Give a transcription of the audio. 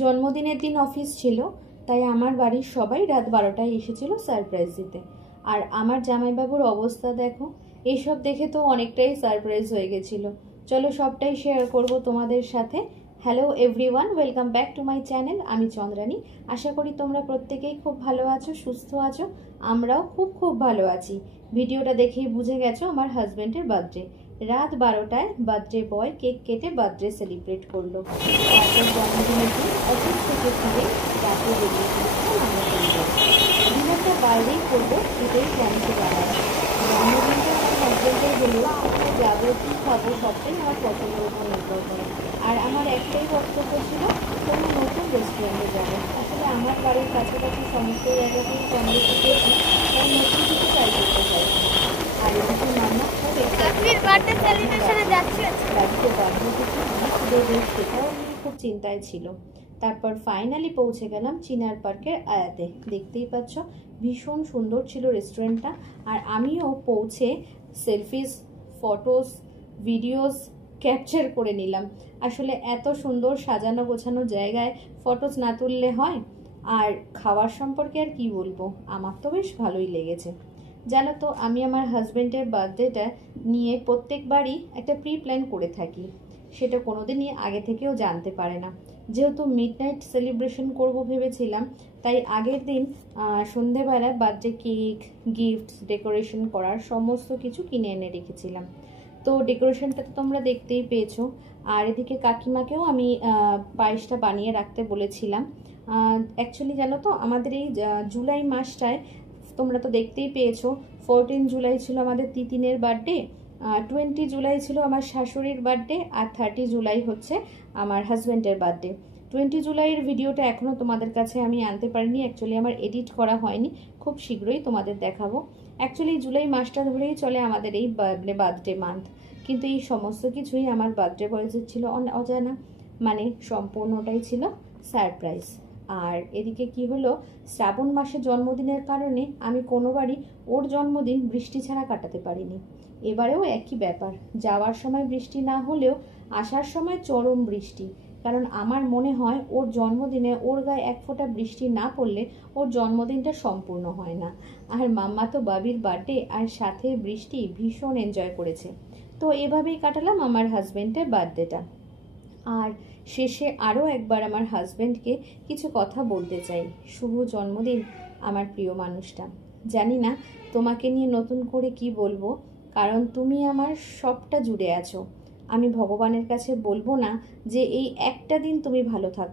জন্মদিনের দিন অফিস ছিল, তাই আমার বাড়ির সবাই রাত 12টায় এসেছিল সারপ্রাইজ দিতে। আর আমার জামাইবাবুর অবস্থা দেখো, এইসব দেখে তো অনেকটাই সারপ্রাইজ হয়ে গেছিল। চলো সবটাই শেয়ার করব তোমাদের সাথে। Hello everyone, welcome back to my channel. আমি চন্দ্রানী। আশা করি তোমরা প্রত্যেকেই খুব ভালো আছো, সুস্থ আছো। আমরাও খুব খুব ভালো আছি। ভিডিওটা দেখেই বুঝে গেছো আমার হাজব্যান্ডের বার্থডে। রাত 12টায় বার্থডে বয় কেক কেটে বার্থডে সেলিব্রেট করলো। তারপর জন্মদিনের দিন অফিস থেকে ফিরে রাতে বেরিয়েছিলাম ডিনারটা বাইরেই করবো, এটাই প্ল্যান ছিল আমার। জন্মদিনটা আমার হাজব্যান্ডের হলেও যাবো কি খাবো সবটাই আমার পছন্দের উপর নির্ভর করে। আর আমার একটাই বক্তব্য ছিল, কোনো নতুন রেস্টুরেন্টে যাবো। আসলে আমার বাড়ির কাছাকাছি সমস্ত জায়গাতেই কম বেশি খেয়েছি, তাই নতুন কিছু ট্রাই করতে চাইছি। আর এদিকে মামা বাড়িতে বাড়িতে কিছু গিফট দেবে, সেটাও নিয়ে খুব চিন্তায় ছিল। তারপর ফাইনালি পৌঁছে গেলাম চিনার পার্কের আয়াতে। দেখতেই পাচ্ছ ভীষণ সুন্দর ছিল রেস্টুরেন্টটা। আর আমিও পৌঁছে সেলফিস, ফটোস, ভিডিওস ক্যাপচার করে নিলাম। আসলে এত সুন্দর সাজানো গোছানো জায়গায় ফটোস না তুললে হয়? আর খাওয়ার সম্পর্কে আর কি বলবো, আমার তো বেশ ভালোই লেগেছে। জানো তো, আমি আমার হাজব্যান্ডের বার্থডেটা নিয়ে প্রত্যেকবারই একটা প্রি প্ল্যান করে থাকি। সেটা কোনোদিনই আগে থেকেও জানতে পারে না। যেহেতু মিডনাইট সেলিব্রেশন করব ভেবেছিলাম, তাই আগের দিন সন্ধেবেলায় বার্থডে কেক, গিফটস, ডেকোরেশন করার সমস্ত কিছু কিনে এনে রেখেছিলাম। তো ডেকোরেশনটা তো তোমরা দেখতেই পেয়েছো। আর এদিকে কাকিমাকেও আমি পায়েসটা বানিয়ে রাখতে বলেছিলাম। অ্যাকচুয়ালি জানো তো, আমাদের এই জুলাই মাসটায় তোমরা তো দেখতেই পেয়েছো, 14 জুলাই ছিল আমাদের তিতিনের বার্থডে, 20 জুলাই ছিল আমার শাশুড়ির বার্থডে, আর 30 জুলাই হচ্ছে আমার হাজব্যান্ডের বার্থডে। 20 জুলাইয়ের ভিডিওটা এখনও তোমাদের কাছে আমি আনতে পারিনি, অ্যাকচুয়ালি আমার এডিট করা হয়নি। খুব শীঘ্রই তোমাদের দেখাবো। অ্যাকচুয়ালি জুলাই মাসটা ধরেই চলে আমাদের এই বার্থডে মান্থ, কিন্তু এই সমস্ত কিছুই আমার বার্থডে বয়সের ছিল অজানা, মানে সম্পূর্ণটাই ছিল সারপ্রাইজ। আর এদিকে কি হলো, শ্রাবণ মাসে জন্মদিনের কারণে আমি কোনোবারই ওর জন্মদিন বৃষ্টি ছাড়া কাটাতে পারিনি। এবারেও একই ব্যাপার, যাওয়ার সময় বৃষ্টি না হলেও আসার সময় চরম বৃষ্টি। কারণ আমার মনে হয় ওর জন্মদিনে ওর গায়ে এক ফোঁটা বৃষ্টি না পড়লে ওর জন্মদিনটা সম্পূর্ণ হয় না। আর মাম্মা তো বাবির বার্থডে আর সাথে বৃষ্টি ভীষণ এনজয় করেছে। তো এভাবেই কাটালাম আমার হাজব্যান্ডের বার্থডেটা। আর শেষে আরও একবার আমার হাজব্যান্ডকে কিছু কথা বলতে চাই। শুভ জন্মদিন আমার প্রিয় মানুষটা। জানি না তোমাকে নিয়ে নতুন করে কি বলবো, কারণ তুমি আমার সবটা জুড়ে আছো। আমি ভগবানের কাছে বলবো না যে এই একটা দিন তুমি ভালো থাকো।